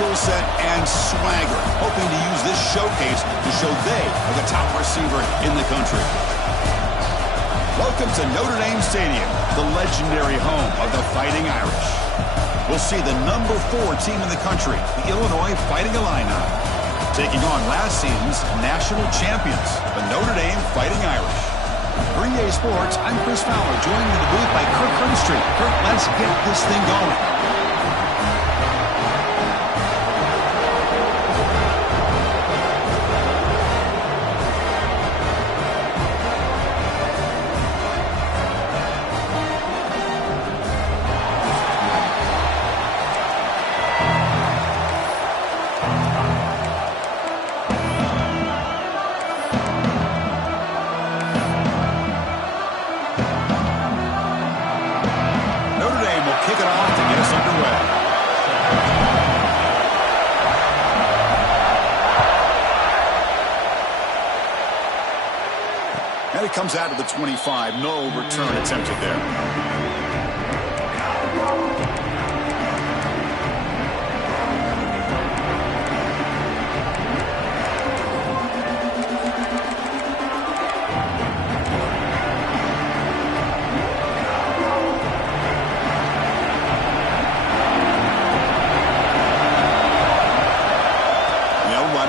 skill set and swagger, hoping to use this showcase to show they are the top receiver in the country. Welcome to Notre Dame Stadium, the legendary home of the Fighting Irish. We'll see the number 4 team in the country, the Illinois Fighting Illini, taking on last season's national champions, the Notre Dame Fighting Irish. For EA Sports, I'm Chris Fowler, joined in the booth by Kirk Grimstreet. Kirk, let's get this thing going. And it comes out of the 25. No return attempted there.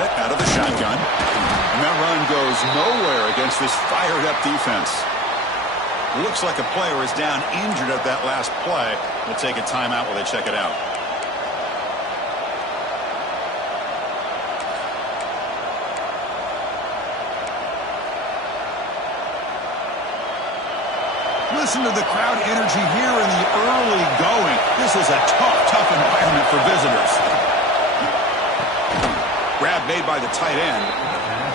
Out of the shotgun. And that run goes nowhere against this fired-up defense. Looks like a player is down injured at that last play. We'll take a timeout while they check it out. Listen to the crowd energy here in the early going. This is a tough environment for visitors. Grab made by the tight end.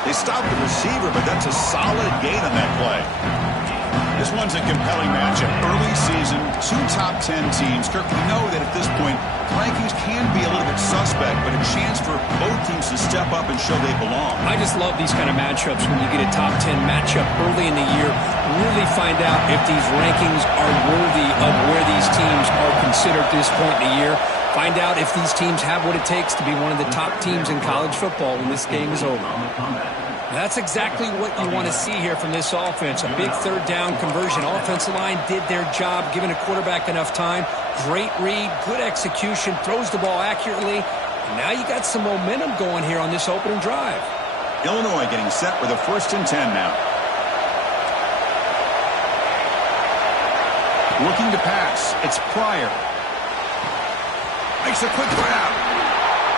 They stopped the receiver, but that's a solid gain on that play. This one's a compelling matchup. Early season, 2 top 10 teams. Kirk, we know that at this point, rankings can be a little bit suspect, but a chance for both teams to step up and show they belong. I just love these kind of matchups when you get a top 10 matchup early in the year. Really find out if these rankings are worthy of where these teams are considered at this point in the year. Find out if these teams have what it takes to be one of the top teams in college football when this game is over. That's exactly what you want to see here from this offense. A big third down conversion. Offensive line did their job, giving a quarterback enough time. Great read, good execution, throws the ball accurately. And now you got some momentum going here on this opening drive. Illinois getting set with a 1st and 10 now. Looking to pass. It's Pryor. Makes a quick grab.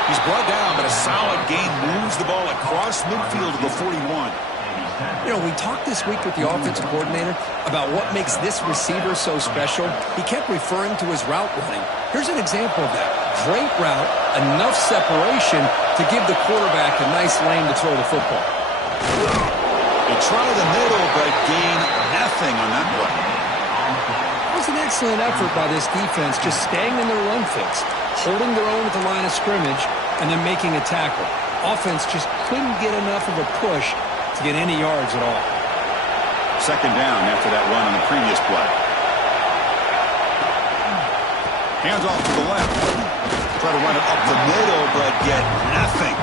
He's brought down, but a solid gain moves the ball across midfield to the 41. You know, we talked this week with the offensive coordinator about what makes this receiver so special. He kept referring to his route running. Here's an example of that. Great route, enough separation to give the quarterback a nice lane to throw the football. They try the middle, but gain nothing on that play. It was an excellent effort by this defense, just staying in their run fix, holding their own at the line of scrimmage, and then making a tackle. Offense just couldn't get enough of a push to get any yards at all. 2nd down after that run on the previous play. Hands off to the left. Try to run it up the middle, but get nothing.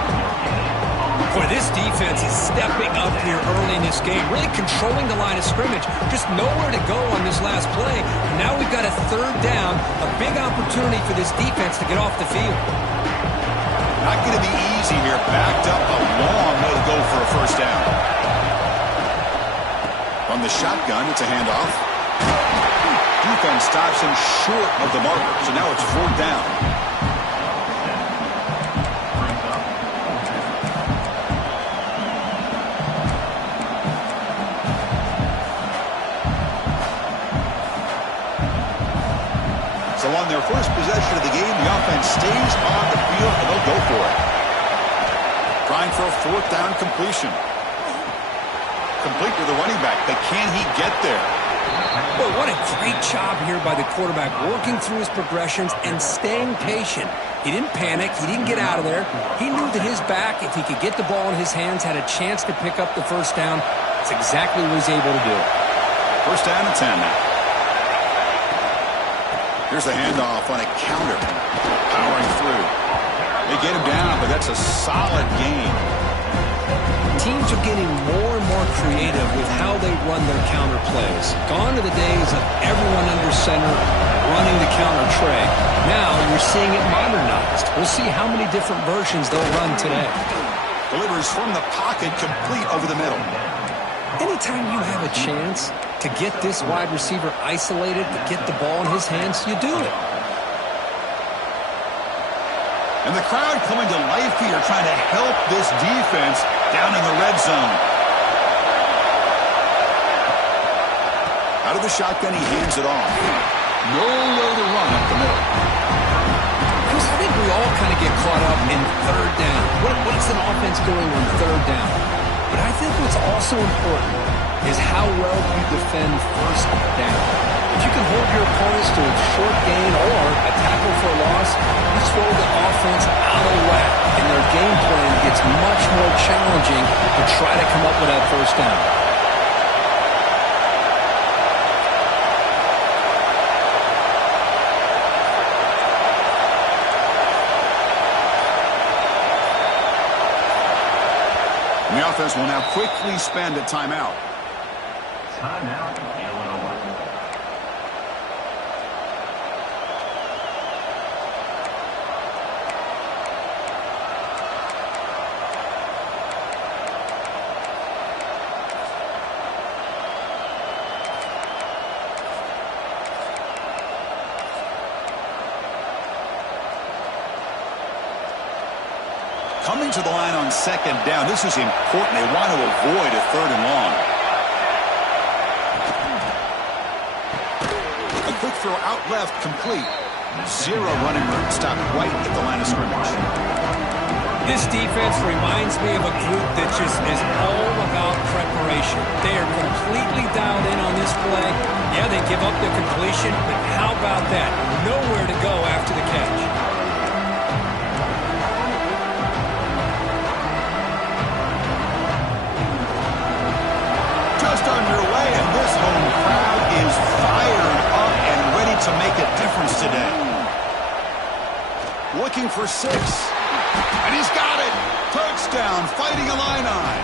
Boy, this defense is stepping up here early in this game, really controlling the line of scrimmage. Just nowhere to go on this last play. Now we've got a 3rd down, a big opportunity for this defense to get off the field. Not going to be easy here. Backed up a long way to go for a 1st down. From the shotgun, it's a handoff. Defense stops him short of the marker, so now it's 4th down. So on their first possession of the game, the offense stays on the field, and they'll go for it. Trying for a 4th down completion. Complete with the running back, but can he get there? Boy, what a great job here by the quarterback, working through his progressions and staying patient. He didn't panic. He didn't get out of there. He knew that his back, if he could get the ball in his hands, had a chance to pick up the 1st down. That's exactly what he's able to do. 1st down and 10 now. Here's the handoff on a counter. Powering through. They get him down, but that's a solid gain. Teams are getting more and more creative with how they run their counter plays. Gone are the days of everyone under center running the counter tray. Now you're seeing it modernized. We'll see how many different versions they'll run today. Delivers from the pocket, complete over the middle. Anytime you have a chance to get this wide receiver isolated, to get the ball in his hands, you do it. And the crowd coming to life here, trying to help this defense down in the red zone. Out of the shotgun, he hands it off. Nowhere to run up the middle. Chris, I think we all kind of get caught up in third down. What's an offense doing on third down? But I think what's also important is how well you defend first down. If you can hold your opponents to a short gain or a tackle for a loss, you throw the offense out of whack, and their game plan gets much more challenging to try to come up with that first down. And the offense will now quickly spend a timeout. Timeout, Illinois. Coming to the line on second down. This is important. They want to avoid a third and long. A quick throw out left, complete. Zero running room. Stopped right at the line of scrimmage. This defense reminds me of a group that just is all about preparation. They are completely dialed in on this play. Yeah, they give up the completion, but how about that? Nowhere to go after the catch. Underway, and this home crowd is fired up and ready to make a difference today. Looking for 6, and he's got it. Touchdown, Fighting Illini.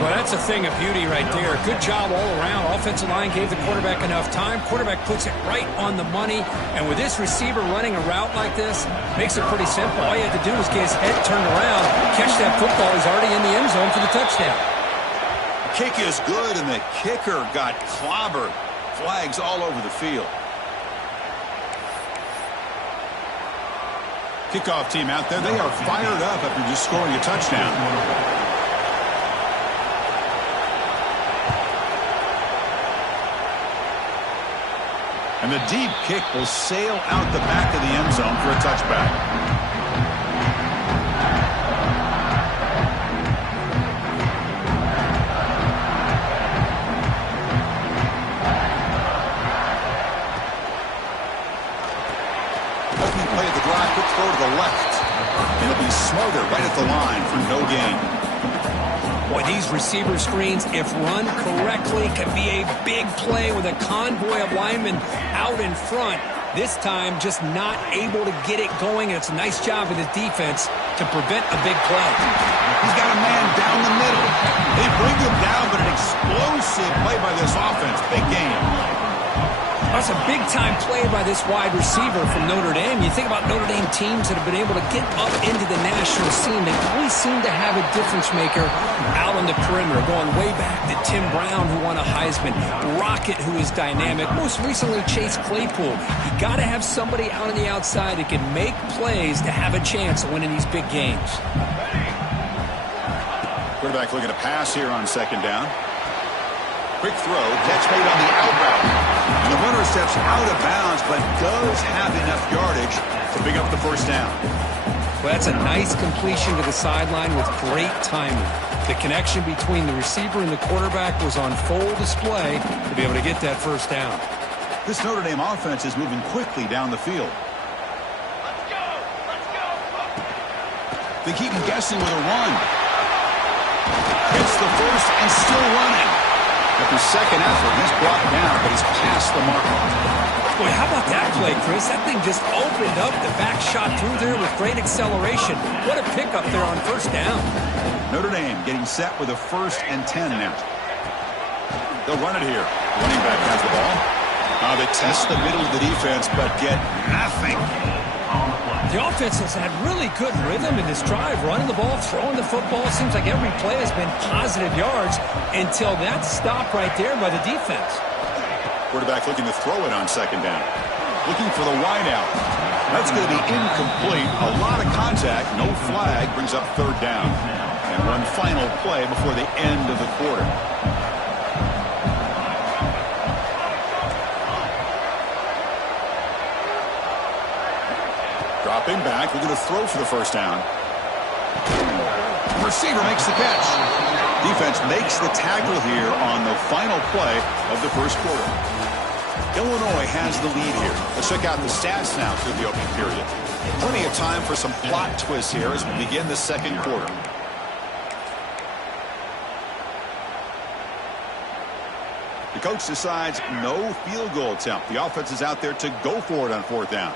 Well, that's a thing of beauty right there. Good job all around. Offensive line gave the quarterback enough time. Quarterback puts it right on the money, and with this receiver running a route like this, makes it pretty simple. All you have to do is get his head turned around, catch that football. He's already in the end zone for the touchdown. Kick is good, and the kicker got clobbered. Flags all over the field. Kickoff team out there. They are fired up after just scoring a touchdown. And the deep kick will sail out the back of the end zone for a touchback. Throw to the left. It'll be smothered right at the line for no gain. Boy, these receiver screens, if run correctly, can be a big play with a convoy of linemen out in front. This time, just not able to get it going. And it's a nice job of the defense to prevent a big play. He's got a man down the middle. They bring him down, but an explosive play by this offense. Big game. That's a big-time play by this wide receiver from Notre Dame. You think about Notre Dame teams that have been able to get up into the national scene. They always seem to have a difference maker out on the perimeter, going way back to Tim Brown, who won a Heisman, Rocket, who is dynamic, most recently Chase Claypool. You got to have somebody out on the outside that can make plays to have a chance of winning these big games. Quarterback looking to pass here on second down. Quick throw, catch made on the out route. And the runner steps out of bounds, but does have enough yardage to pick up the first down. Well, that's a nice completion to the sideline with great timing. The connection between the receiver and the quarterback was on full display to be able to get that first down. This Notre Dame offense is moving quickly down the field. Let's go! Let's go! They keep him guessing with a run. Hits the first and still running. After second effort, he's brought down, but he's past the mark. Boy, how about that play, Chris? That thing just opened opened up. The back shot through there with great acceleration. What a pickup there on first down. Notre Dame getting set with a 1st and 10 now. They'll run it here. Running back has the ball. They test the middle of the defense, but get nothing. The offense has had really good rhythm in this drive, running the ball, throwing the football. Seems like every play has been positive yards until that stop right there by the defense. Quarterback looking to throw it on 2nd down. Looking for the wide out. That's going to be incomplete. A lot of contact. No flag. Brings up 3rd down. And one final play before the end of the quarter. Dropping back, looking to throw for the 1st down. Receiver makes the catch. Defense makes the tackle here on the final play of the 1st quarter. Illinois has the lead here. Let's check out the stats now through the opening period. Plenty of time for some plot twists here as we begin the 2nd quarter. The coach decides no field goal attempt. The offense is out there to go for it on 4th down.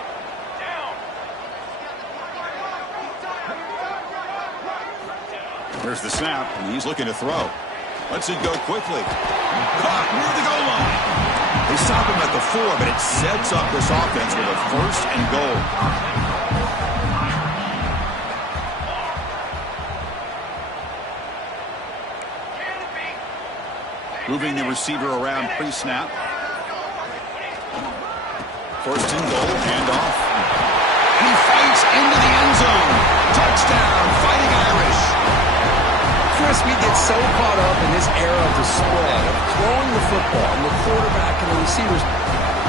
Here's the snap, and he's looking to throw. Lets it go quickly. Caught near the goal line. They stop him at the 4, but it sets up this offense with a 1st and goal. Moving the receiver around pre-snap. 1st and goal, handoff. He fights into the end zone. Touchdown, Fighting Irish. Chris, we get so caught up in this era of the spread, of throwing the football, and the quarterback and the receivers.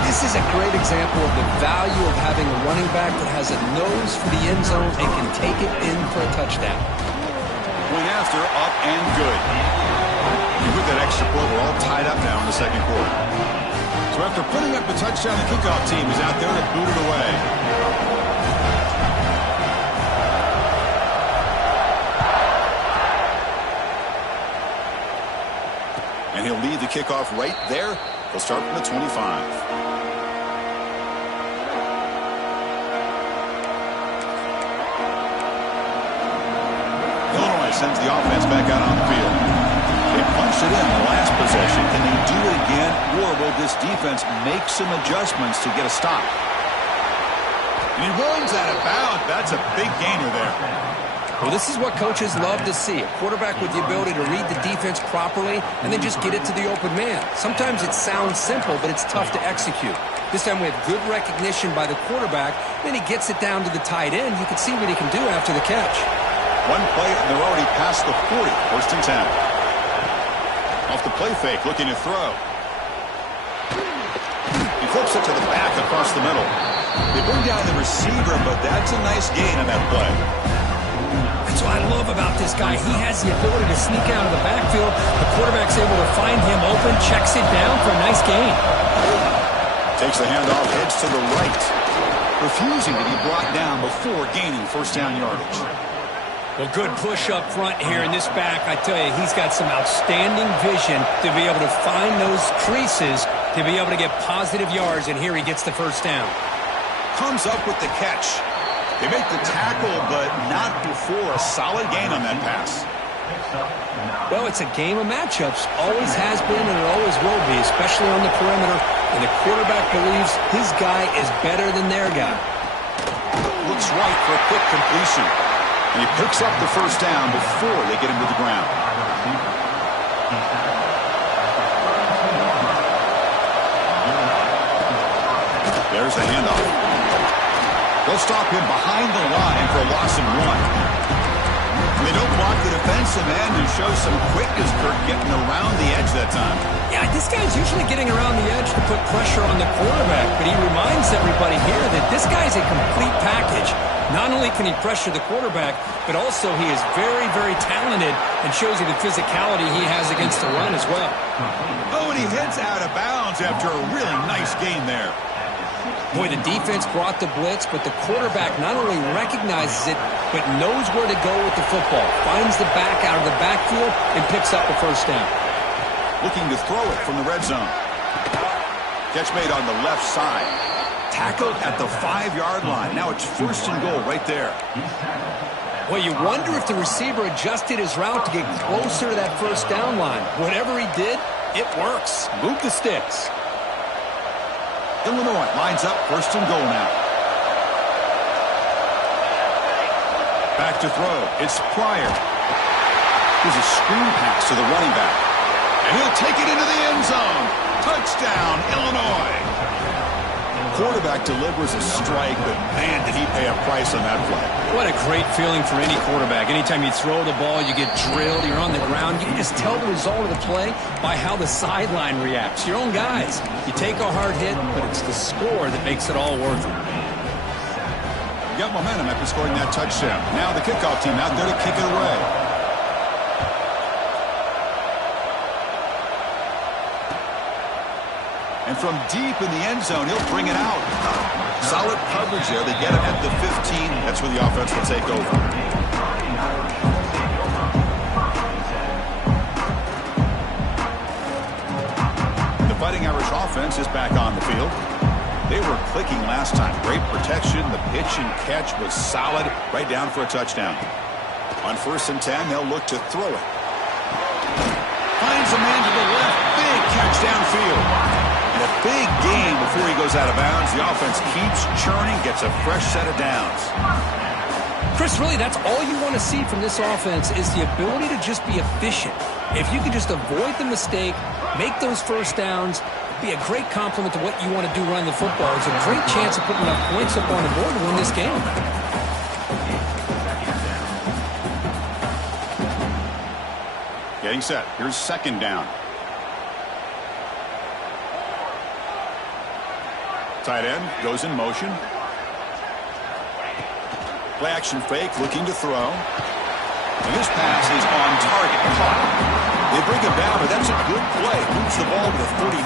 This is a great example of the value of having a running back that has a nose for the end zone and can take it in for a touchdown. Went after, up and good. And with that extra point, we're all tied up now in the 2nd quarter. So after putting up the touchdown, the kickoff team is out there to boot it away. And he'll lead the kickoff right there. He'll start from the 25. Illinois sends the offense back out on the field. They punched it in the last possession. Can they do it again, or will this defense make some adjustments to get a stop? And he runs out of bounds. That's a big gainer there. Well, this is what coaches love to see. A quarterback with the ability to read the defense properly and then just get it to the open man. Sometimes it sounds simple, but it's tough to execute. This time we have good recognition by the quarterback. Then he gets it down to the tight end. You can see what he can do after the catch. One play, and they're already past the 40. 1st and 10. Off the play fake, looking to throw. He flips it to the back across the middle. They bring down the receiver, but that's a nice gain on that play. That's what I love about this guy. He has the ability to sneak out of the backfield. The quarterback's able to find him open, checks it down for a nice gain. Takes the handoff, heads to the right. Refusing to be brought down before gaining 1st down yardage. Well, good push up front here in this back. I tell you, he's got some outstanding vision to be able to find those creases, to be able to get positive yards, and here he gets the 1st down. Comes up with the catch. They make the tackle, but not before a solid gain on that pass. Well, it's a game of matchups. Always has been and it always will be, especially on the perimeter. And the quarterback believes his guy is better than their guy. Looks right for a quick completion. And he picks up the 1st down before they get him to the ground. There's the handoff. They'll stop him behind the line for a loss of 1. They don't block the defensive end and show some quickness, Kirk, getting around the edge that time. Yeah, this guy's usually getting around the edge to put pressure on the quarterback, but he reminds everybody here that this guy's a complete package. Not only can he pressure the quarterback, but also he is very, very talented and shows you the physicality he has against the run as well. Oh, and he heads out of bounds after a really nice gain there. Boy, the defense brought the blitz, but the quarterback not only recognizes it, but knows where to go with the football. Finds the back out of the backfield and picks up the 1st down. Looking to throw it from the red zone. Catch made on the left side. Tackled at the 5-yard line. Now it's 1st and goal right there. Well, you wonder if the receiver adjusted his route to get closer to that 1st down line. Whatever he did, it works. Move the sticks. Illinois lines up 1st and goal now. Back to throw. It's Pryor. Here's a screen pass to the running back. And he'll take it into the end zone. Touchdown, Illinois. Quarterback delivers a strike, but man, did he pay a price on that play. What a great feeling for any quarterback. Anytime you throw the ball, you get drilled, you're on the ground. You can just tell the result of the play by how the sideline reacts. Your own guys. You take a hard hit, but it's the score that makes it all worth it. You got momentum after scoring that touchdown. Now the kickoff team out there to kick it away. And from deep in the end zone, he'll bring it out. Solid coverage there. They get him at the 15. That's where the offense will take over. The Fighting Irish offense is back on the field. They were clicking last time. Great protection. The pitch and catch was solid. Right down for a touchdown. On 1st and 10, they'll look to throw it. Finds a man to the left. Big catch downfield. And a big game before he goes out of bounds. The offense keeps churning, gets a fresh set of downs. Chris, really, that's all you want to see from this offense is the ability to just be efficient. If you can just avoid the mistake, make those 1st downs, be a great compliment to what you want to do running the football. It's a great chance of putting enough points up on the board to win this game. Getting set. Here's 2nd down. Tight end goes in motion. Play action fake, looking to throw. And this pass is on target. Caught. They bring it down, but that's a good play. Moves the ball to the 49.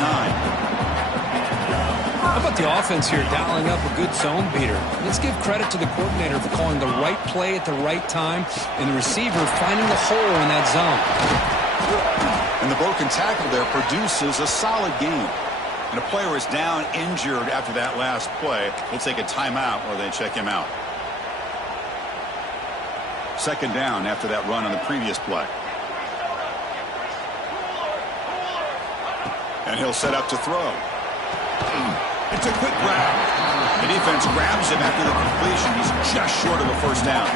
How about the offense here dialing up a good zone beater? Let's give credit to the coordinator for calling the right play at the right time and the receiver finding the hole in that zone. And the broken tackle there produces a solid game. And a player is down injured after that last play. We'll take a timeout while they check him out. 2nd down after that run on the previous play. And he'll set up to throw. It's a quick grab. The defense grabs him after the completion. He's just short of a 1st down.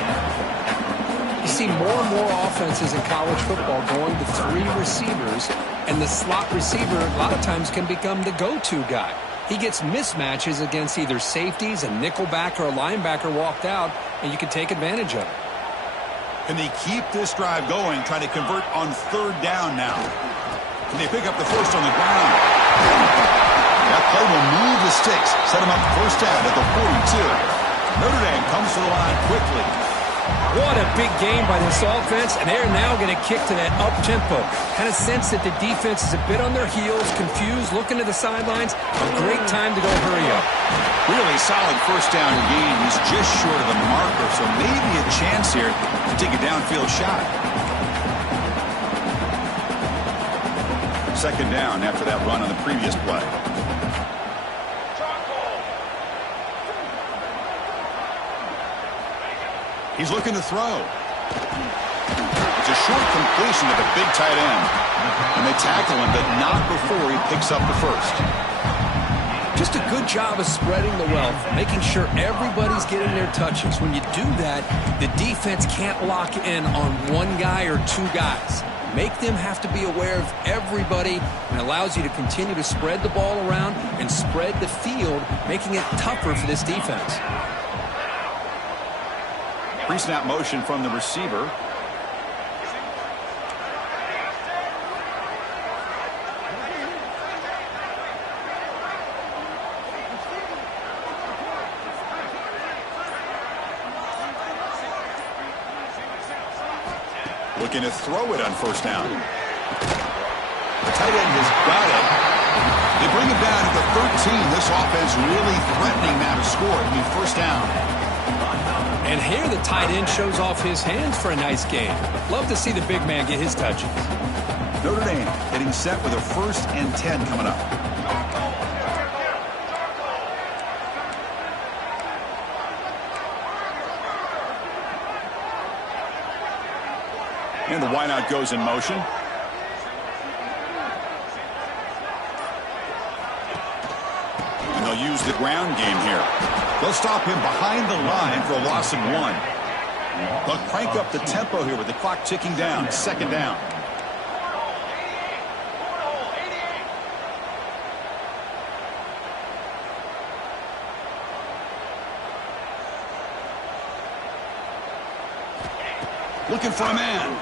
You see more and more offenses in college football going to 3 receivers, and the slot receiver a lot of times can become the go-to guy. He gets mismatches against either safeties, a nickelback, or a linebacker walked out, and you can take advantage of it. Can they keep this drive going, trying to convert on 3rd down now? Can they pick up the 1st on the ground? That play will move the sticks, set them up 1st down at the 42. Notre Dame comes to the line quickly. What a big game by this offense, and they're now going to kick to that up-tempo. Kind of sense that the defense is a bit on their heels, confused, looking to the sidelines. A great time to go hurry up. Really solid 1st down gain. He's just short of the marker, so maybe a chance here to take a downfield shot. 2nd down after that run on the previous play. He's looking to throw. It's a short completion to the big tight end. And they tackle him, but not before he picks up the 1st. Just a good job of spreading the wealth, making sure everybody's getting their touches. When you do that, the defense can't lock in on 1 guy or 2 guys. Make them have to be aware of everybody, and allows you to continue to spread the ball around and spread the field, making it tougher for this defense. Pre-snap motion from the receiver. Looking to throw it on 1st down. The tight end has got it. They bring it down at the 13. This offense really threatening now to score. It'll be 1st down. And here the tight end shows off his hands for a nice game. Love to see the big man get his touches. Notre Dame getting set with a 1st and 10 coming up. And the wideout goes in motion. And they'll use the ground game here. They'll stop him behind the line for a loss of 1. They'll crank up the tempo here with the clock ticking down. 2nd down. Looking for a man.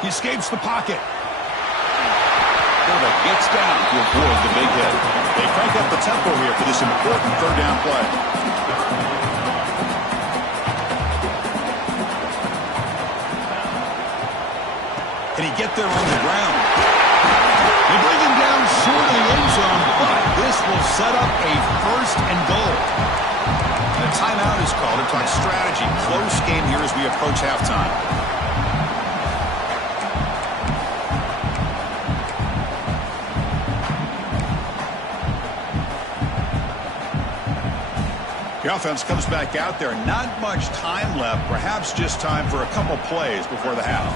He escapes the pocket. Quarterback gets down to avoid the big hit. They crank up the tempo here for this important 3rd down play. Can he get there on the ground? They bring him down short of the end zone, but this will set up a 1st and goal. A timeout is called to talk strategy. Close game here as we approach halftime. The offense comes back out there. Not much time left. Perhaps just time for a couple plays before the half.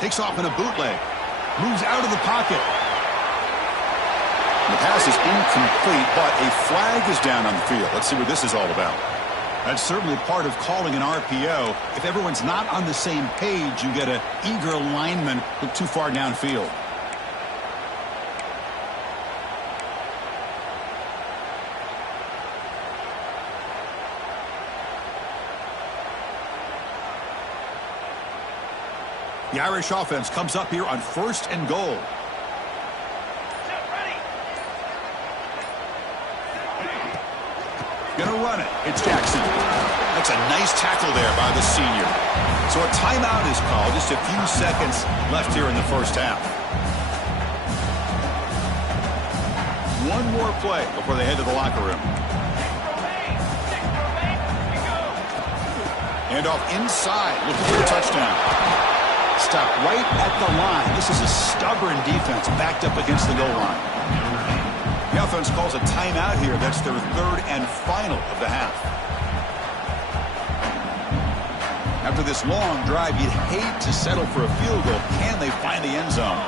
Takes off in a bootleg. Moves out of the pocket. The pass is incomplete, but a flag is down on the field. Let's see what this is all about. That's certainly part of calling an RPO. If everyone's not on the same page, you get an eager lineman look too far downfield. The Irish offense comes up here on 1st and goal. Gonna run it. It's Jackson. That's a nice tackle there by the senior. So a timeout is called. Just a few seconds left here in the 1st half. One more play before they head to the locker room. And off inside, looking for a touchdown. Stop right at the line. This is a stubborn defense backed up against the goal line. The offense calls a timeout here. That's their 3rd and final of the half. After this long drive, you'd hate to settle for a field goal. Can they find the end zone?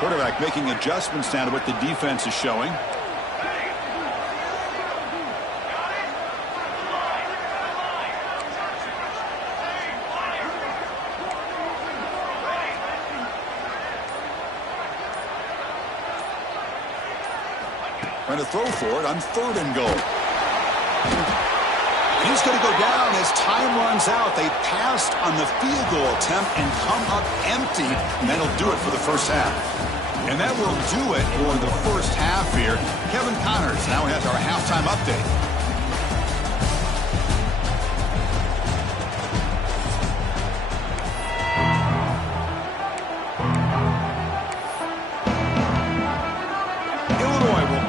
Quarterback making adjustments now to what the defense is showing. Trying to throw for it on 3rd and goal. He's going to go down as time runs out. They passed on the field goal attempt and come up empty. And that'll do it for the 1st half. And that will do it for the 1st half here. Kevin Connors now has our halftime update.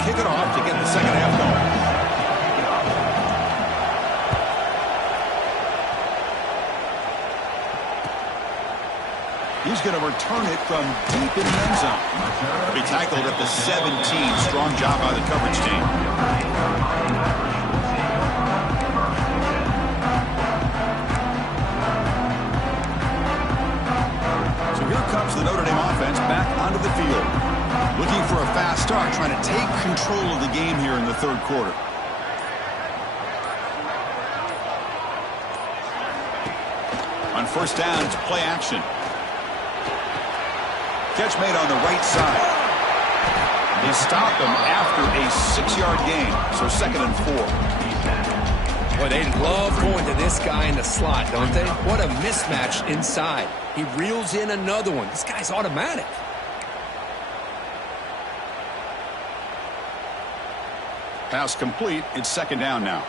Kick it off to get the 2nd half going. He's going to return it from deep in the end zone. He'll be tackled at the 17. Strong job by the coverage team. So here comes the Notre Dame offense back onto the field. Looking for a fast start, trying to take control of the game here in the 3rd quarter. On 1st down, it's play action. Catch made on the right side. They stop him after a 6-yard gain, so 2nd and 4. Boy, they love going to this guy in the slot, don't they? What a mismatch inside. He reels in another one. This guy's automatic. Pass complete. It's 2nd down now.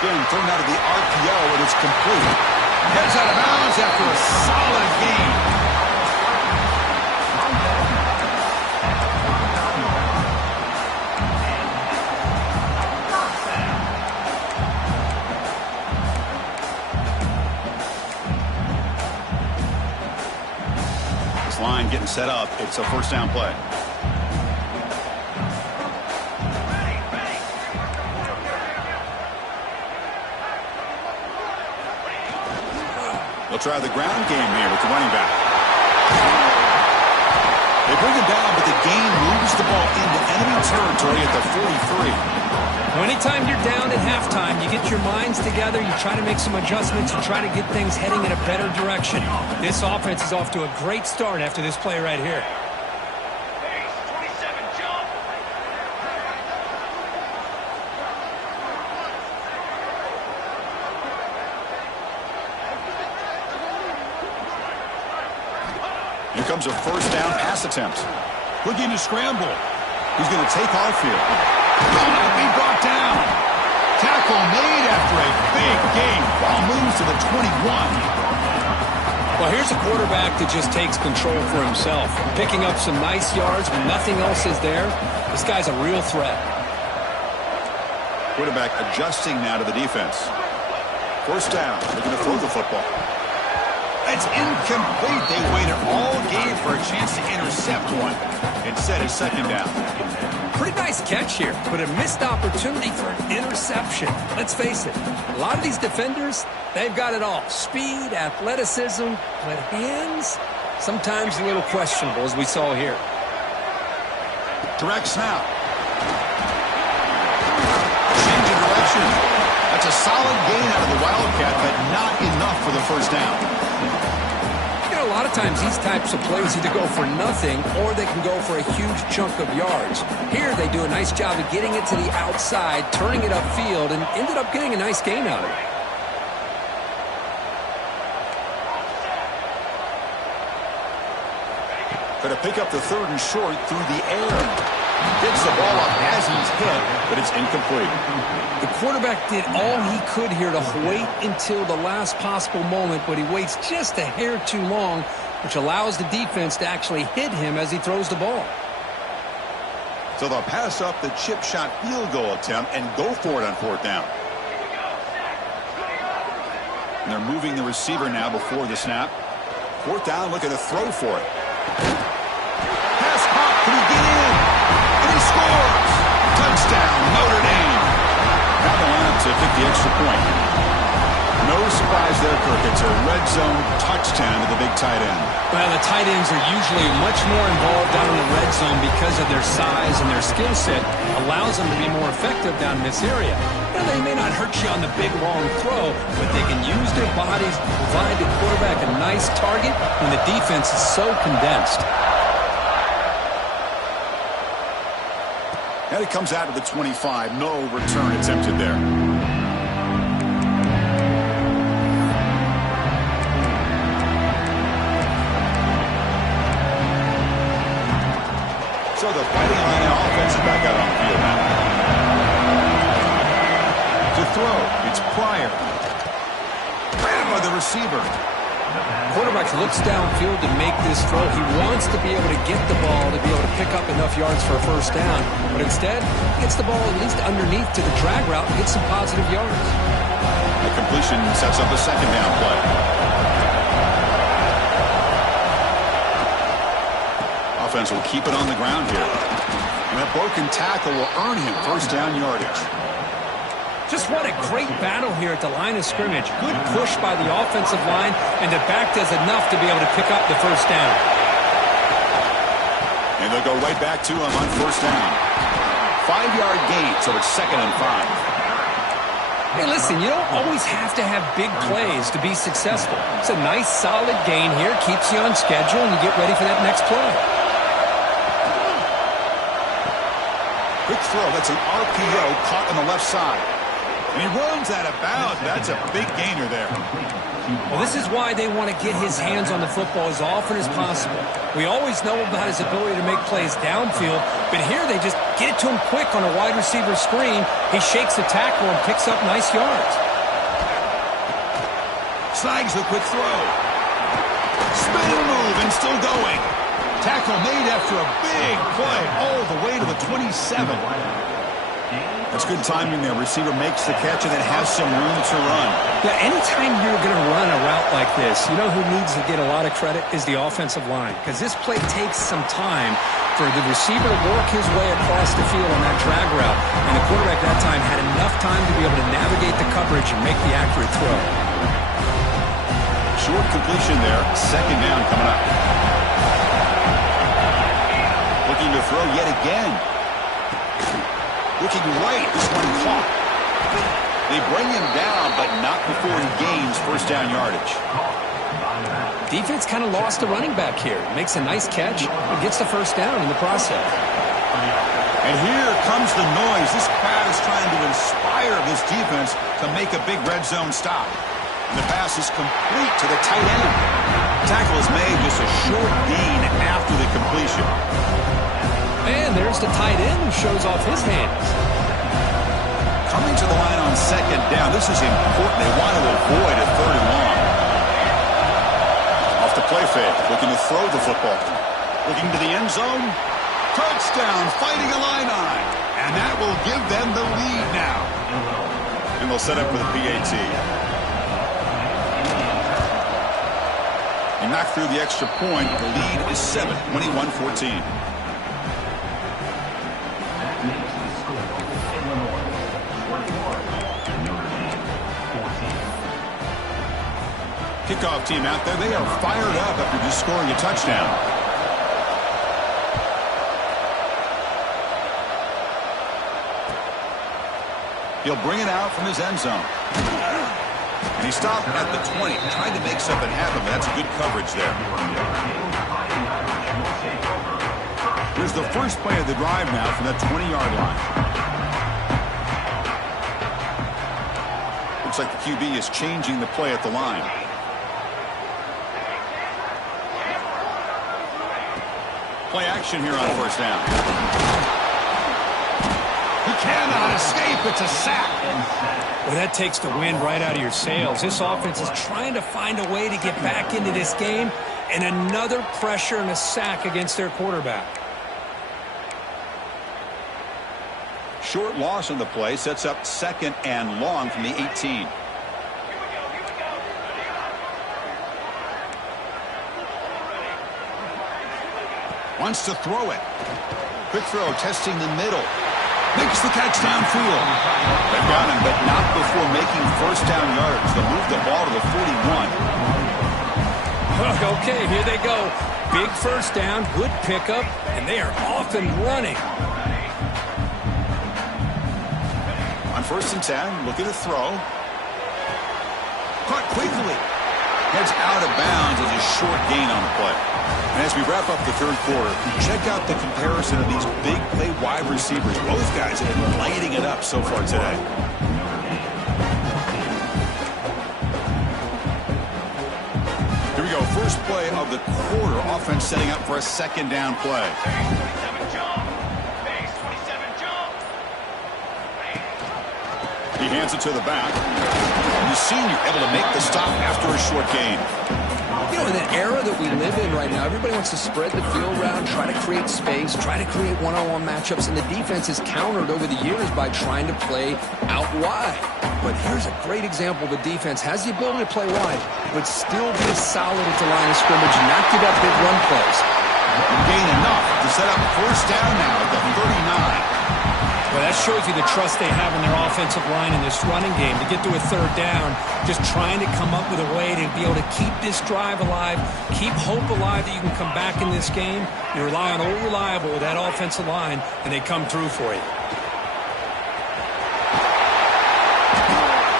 Again, thrown out of the RPO, and it's complete. Heads out of bounds after a solid game. set up. It's a first down play. They'll try the ground game here with the running back. They bring him down, but the game moves the ball into enemy territory at the 43. Well, anytime you're down at halftime, you get your minds together, you try to make some adjustments, you try to get things heading in a better direction. This offense is off to a great start after this play right here. Here comes a first down pass attempt. Looking to scramble. He's going to take off here. Will not be brought down. Tackle made after a big gain. Ball moves to the 21. Well, here's a quarterback that just takes control for himself. Picking up some nice yards when nothing else is there. This guy's a real threat. Quarterback adjusting now to the defense. First down. Looking to throw the football. It's incomplete. They waited all game for a chance to intercept one. Instead, it's second down. Pretty nice catch here, but a missed opportunity for an interception. Let's face it, a lot of these defenders, they've got it all. Speed, athleticism, but hands, sometimes a little questionable, as we saw here. Direct snap. Change of direction. That's a solid gain out of the Wildcat, but not enough for the first down. A lot of times these types of plays either go for nothing or they can go for a huge chunk of yards. Here they do a nice job of getting it to the outside, turning it upfield, and ended up getting a nice gain out of it. Going to pick up the third and short through the air. Gets the ball up as he's hit, but it's incomplete. The quarterback did all he could here to wait until the last possible moment, but he waits just a hair too long, which allows the defense to actually hit him as he throws the ball. So they'll pass up the chip shot field goal attempt and go for it on fourth down. And they're moving the receiver now before the snap. Fourth down, looking to throw for it. Pass caught, can he get in? And he scores! Touchdown, Notre Dame! Now the line to pick the extra point. No surprise there, Kirk. It's a red zone touchdown to the big tight end. Well, the tight ends are usually much more involved down in the red zone because of their size and their skill set. Allows them to be more effective down in this area. Now, they may not hurt you on the big, long throw, but they can use their bodies to provide the quarterback a nice target when the defense is so condensed. And it comes out to the 25. No return attempted there. So the Fighting Illini offense is back out on the field now. To throw, it's Pryor. Grabbed by the receiver. Quarterback looks downfield to make this throw. He wants to be able to get the ball to be able to pick up enough yards for a first down. But instead, he gets the ball at least underneath to the drag route and gets some positive yards. The completion sets up a second down play. Offense will keep it on the ground here. And that broken tackle will earn him first down yardage. Just what a great battle here at the line of scrimmage. Good push by the offensive line, and the back does enough to be able to pick up the first down. And they'll go right back to him on first down. 5-yard gain, so it's 2nd and 5. Hey, listen, you don't always have to have big plays to be successful. It's a nice, solid gain here. Keeps you on schedule, and you get ready for that next play. Quick throw. That's an RPO caught on the left side. And he runs out of bounds. That's a big gainer there. Well, this is why they want to get his hands on the football as often as possible. We always know about his ability to make plays downfield, but here they just get it to him quick on a wide receiver screen. He shakes the tackle and picks up nice yards. Snags the quick throw. Spin move and still going. Tackle made after a big play all the way to the 27. That's good timing there. Receiver makes the catch and then has some room to run. Yeah, anytime you're going to run a route like this, you know who needs to get a lot of credit is the offensive line, because this play takes some time for the receiver to work his way across the field on that drag route, and the quarterback that time had enough time to be able to navigate the coverage and make the accurate throw. Short completion there. Second down coming up. Looking to throw yet again. Looking right. This one caught. They bring him down, but not before he gains first down yardage. Defense kind of lost the running back here. Makes a nice catch and gets the first down in the process. And here comes the noise. This crowd is trying to inspire this defense to make a big red zone stop. And the pass is complete to the tight end. Tackle is made, just a short gain after the completion. And there's the tight end who shows off his hands. Coming to the line on second down. This is important. They want to avoid a third and long. Off the play fake. Looking to throw the football. Looking to the end zone. Touchdown, Fighting Illini. And that will give them the lead now. And they'll set up for the PAT. He knocked through the extra point. The lead is 7, 21-14. Kickoff team out there. They are fired up after just scoring a touchdown. He'll bring it out from his end zone. And he stopped at the 20, trying to make something happen, but that's a good coverage there. Here's the first play of the drive now from that 20-yard line. Looks like the QB is changing the play at the line. Play action here on first down. He cannot escape. It's a sack. Well, that takes the wind right out of your sails. This offense is trying to find a way to get back into this game, and another pressure and a sack against their quarterback. Short loss on the play sets up second and long from the 18. Wants to throw it. Quick throw, testing the middle. Makes the catch downfield. They've got him, but not before making first down yards. They'll move the ball to the 41. Okay, here they go. Big first down, good pickup, and they are off and running. On first and 10, looking to throw. Caught quickly. Heads out of bounds as a short gain on the play. And as we wrap up the third quarter, check out the comparison of these big play wide receivers. Both guys have been lighting it up so far today. Here we go. First play of the quarter. Offense setting up for a second down play. He hands it to the back. The senior able to make the stop after a short gain. You know, in the era that we live in right now, everybody wants to spread the field around, try to create space, try to create one-on-one matchups, and the defense has countered over the years by trying to play out wide. But here's a great example. The defense has the ability to play wide, but still be solid at the line of scrimmage and not give up big run plays. Gain enough to set up first down now at the 39. Well, that shows you the trust they have in their offensive line in this running game to get to a third down, just trying to come up with a way to be able to keep this drive alive, keep hope alive that you can come back in this game. You rely on Old Reliable with that offensive line, and they come through for you.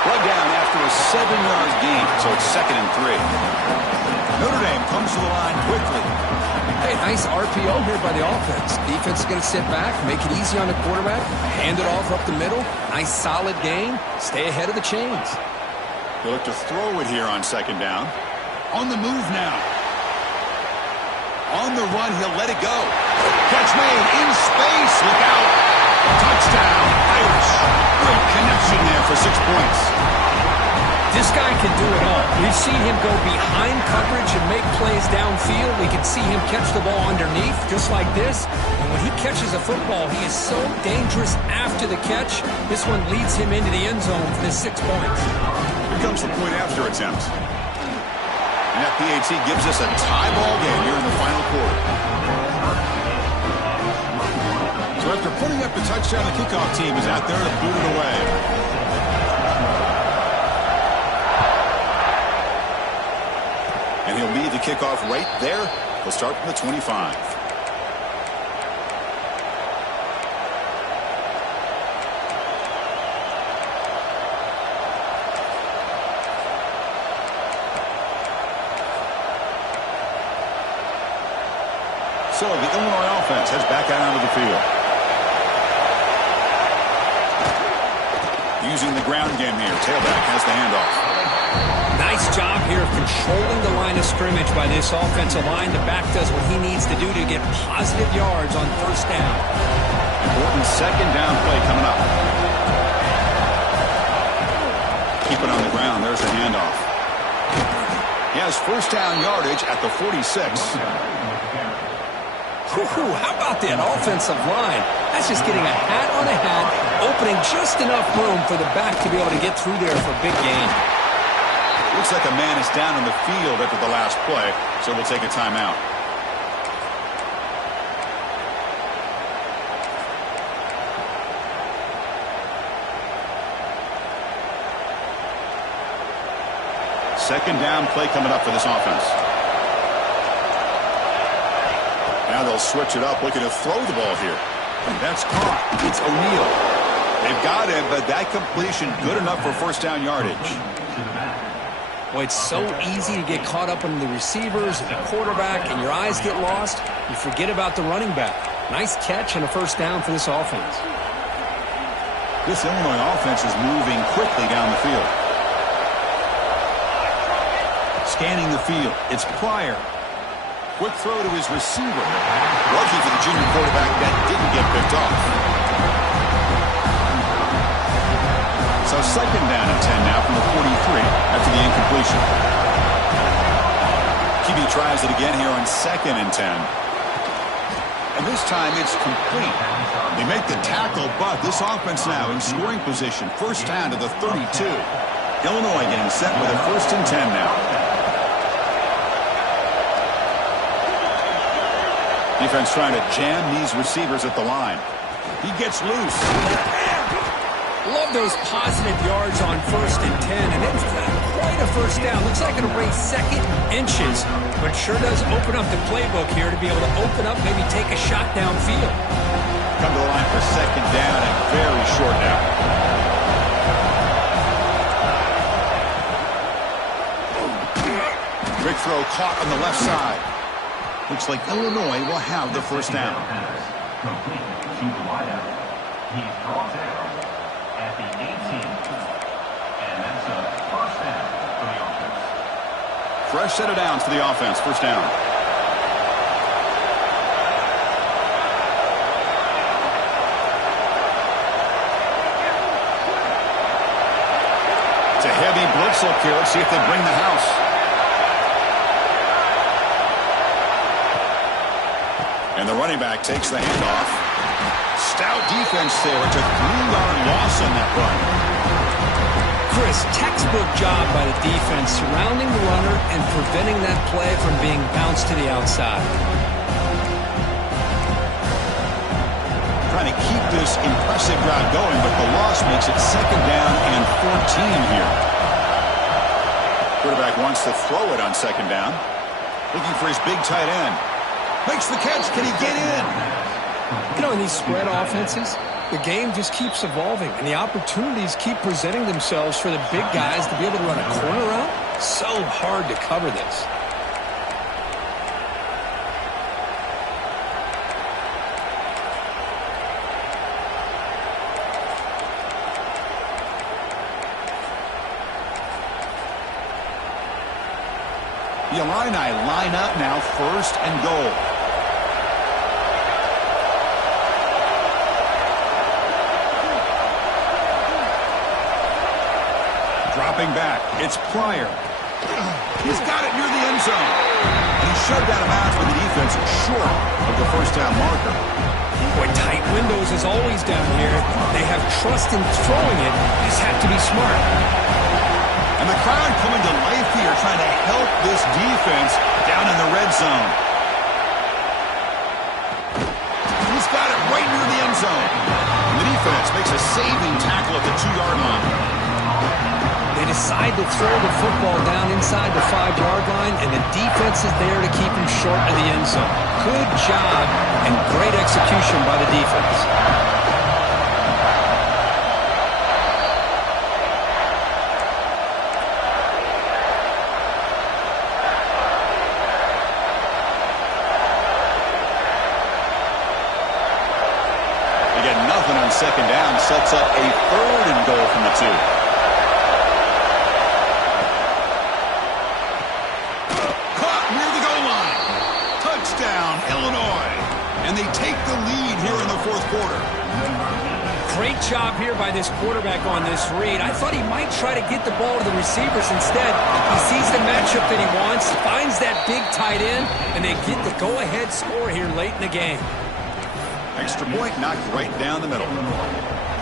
Plug down after a 7-yard gain, so it's 2nd and 3. Notre Dame comes to the line quickly. Hey, nice RPO here by the offense. Defense is going to sit back, make it easy on the quarterback, hand it off up the middle. Nice solid gain. Stay ahead of the chains. They'll look to throw it here on second down. On the move now. On the run, he'll let it go. Catch made in space. Look out. Touchdown, Irish. Great connection there for 6 points. This guy can do it all. We've seen him go behind coverage and make plays downfield. We can see him catch the ball underneath, just like this. And when he catches a football, he is so dangerous after the catch. This one leads him into the end zone for the 6 points. Here comes the point after attempt. And that PAT gives us a tie ball game here in the final quarter. So after putting up the touchdown, the kickoff team is out there to boot it away. And he'll lead the kickoff right there. He'll start from the 25. So the Illinois offense heads back out onto the field. Using the ground game here. Tailback has the handoff. Nice job here of controlling the line of scrimmage by this offensive line. The back does what he needs to do to get positive yards on first down. Important second down play coming up. Keep it on the ground. There's the handoff. He has first down yardage at the 46. How about that offensive line? That's just getting a hat on a hat, opening just enough room for the back to be able to get through there for a big gain. Looks like a man is down on the field after the last play, so we'll take a timeout. Second down play coming up for this offense. Now they'll switch it up, looking to throw the ball here. That's caught. It's O'Neal. They've got him, but that completion good enough for first down yardage. Boy, it's so easy to get caught up in the receivers and the quarterback, and your eyes get lost. You forget about the running back. Nice catch and a first down for this offense. This Illinois offense is moving quickly down the field. Scanning the field. It's Pryor. Quick throw to his receiver. Lucky for the junior quarterback that didn't get picked off. So second down and 10 now from the 43 after the incompletion. QB tries it again here on second and 10. And this time it's complete. They make the tackle, but this offense now in scoring position. First down to the 32. Illinois getting set with a first and 10 now. Defense trying to jam these receivers at the line. He gets loose. Love those positive yards on first and 10, and it's quite a first down. Looks like it'll bring second inches, but sure does open up the playbook here to be able to open up, maybe take a shot downfield. Come to the line for second down and very short now. Big throw caught on the left side. Looks like Illinois will have the first down. Complete to the wideout. He's brought down at the 18. And that's a first down for the offense. Fresh set of downs for the offense. First down. It's a heavy blitz look here. Let's see if they bring the house. And the running back takes the handoff. Stout defense there. It's a 3-yard loss on that run. Chris, textbook job by the defense surrounding the runner and preventing that play from being bounced to the outside. Trying to keep this impressive drive going, but the loss makes it second down and 14 here. Quarterback wants to throw it on second down. Looking for his big tight end. Makes the catch. Can he get in? You know, in these spread offenses, the game just keeps evolving, and the opportunities keep presenting themselves for the big guys to be able to run a corner route. So hard to cover this. The Illini line up now, first and goal. Dropping back. It's Pryor. He's got it near the end zone. And he shoved out of bounds with the defense short of the first down marker. Boy, tight windows as always down here. They have trust in throwing it. Just have to be smart. And the crowd coming to life here, trying to help this defense down in the red zone. He's got it right near the end zone. And the defense makes a saving tackle at the 2-yard line. They decide to throw the football down inside the 5-yard line, and the defense is there to keep him short of the end zone. Good job and great execution by the defense. They get nothing on second down, sets up a 3rd and goal from the 2. Touchdown, Illinois. And they take the lead here in the 4th quarter. Great job here by this quarterback on this read. I thought he might try to get the ball to the receivers instead. He sees the matchup that he wants, finds that big tight end, and they get the go-ahead score here late in the game. Extra point knocked right down the middle.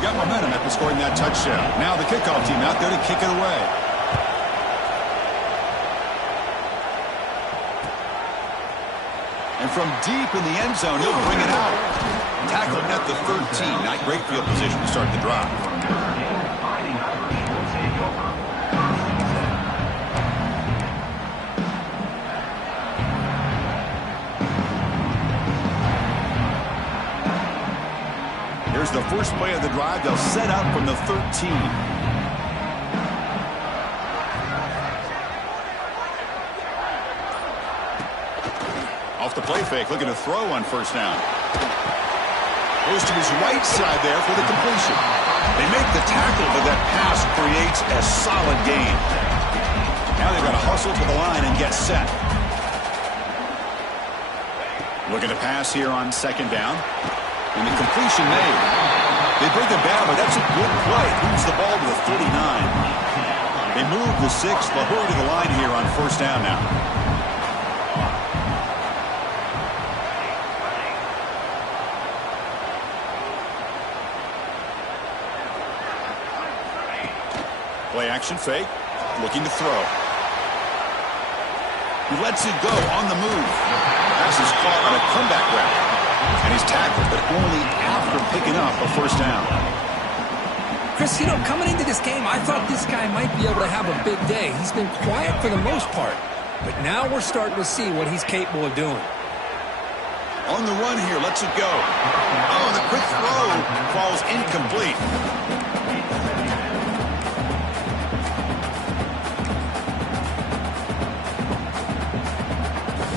Got momentum after scoring that touchdown. Now the kickoff team out there to kick it away. And from deep in the end zone, he'll bring it out. Tackled at the 13. Not great field position to start the drive. Here's the first play of the drive. They'll set up from the 13. Off the play fake, looking to throw on first down. Goes to his right side there for the completion. They make the tackle, but that pass creates a solid gain. Now they've got to hustle to the line and get set. Looking to pass here on second down. And the completion made. They bring it down, but that's a good play. Moves the ball to the 39. They move the 6. They'll hurry to the line here on first down now. Play action fake, looking to throw. He lets it go on the move. Pass is caught on a comeback route. And he's tackled, but only after picking up a first down. Chris, you know, coming into this game, I thought this guy might be able to have a big day. He's been quiet for the most part. But now we're starting to see what he's capable of doing. On the run here, lets it go. Oh, the quick throw falls incomplete.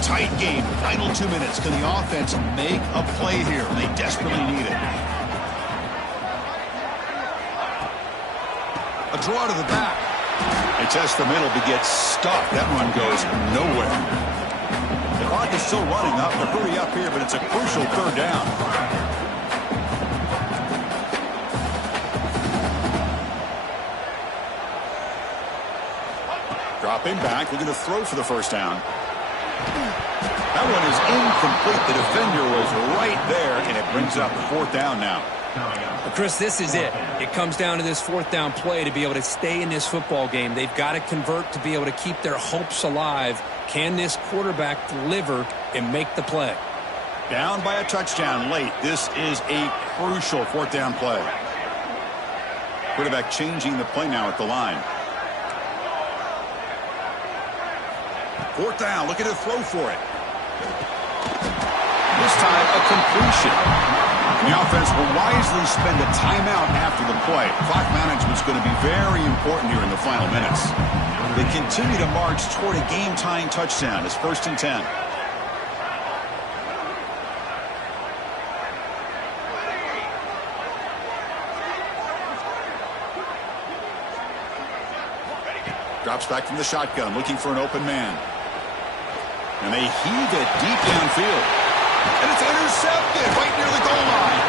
Tight game, final 2 minutes. Can the offense make a play here? They desperately need it. A draw to the back. They test the middle but get stuck. That run goes nowhere. The clock is still running up to hurry up here, but it's a crucial 3rd down. Dropping back, looking to throw for the first down. That one is incomplete. The defender was right there, and it brings up 4th down now. Well, Chris, this is it. It comes down to this 4th down play to be able to stay in this football game. They've got to convert to be able to keep their hopes alive. Can this quarterback deliver and make the play? Down by a touchdown late. This is a crucial 4th down play. Quarterback changing the play now at the line. 4th down, looking to throw for it. This time, a completion. The offense will wisely spend a timeout after the play. Clock management is going to be very important here in the final minutes. They continue to march toward a game-tying touchdown. It's 1st and 10. Drops back from the shotgun, looking for an open man. And they heave it deep downfield. And it's intercepted right near the goal line.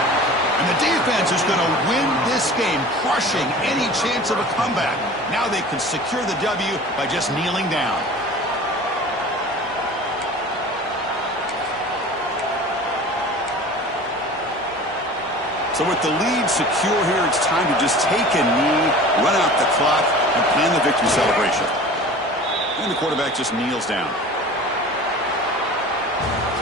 And the defense is going to win this this game, crushing any chance of a comeback. Now they can secure the W by just kneeling down. So with the lead secure here, it's time to just take a knee, run out the clock, and plan the victory celebration. And the quarterback just kneels down.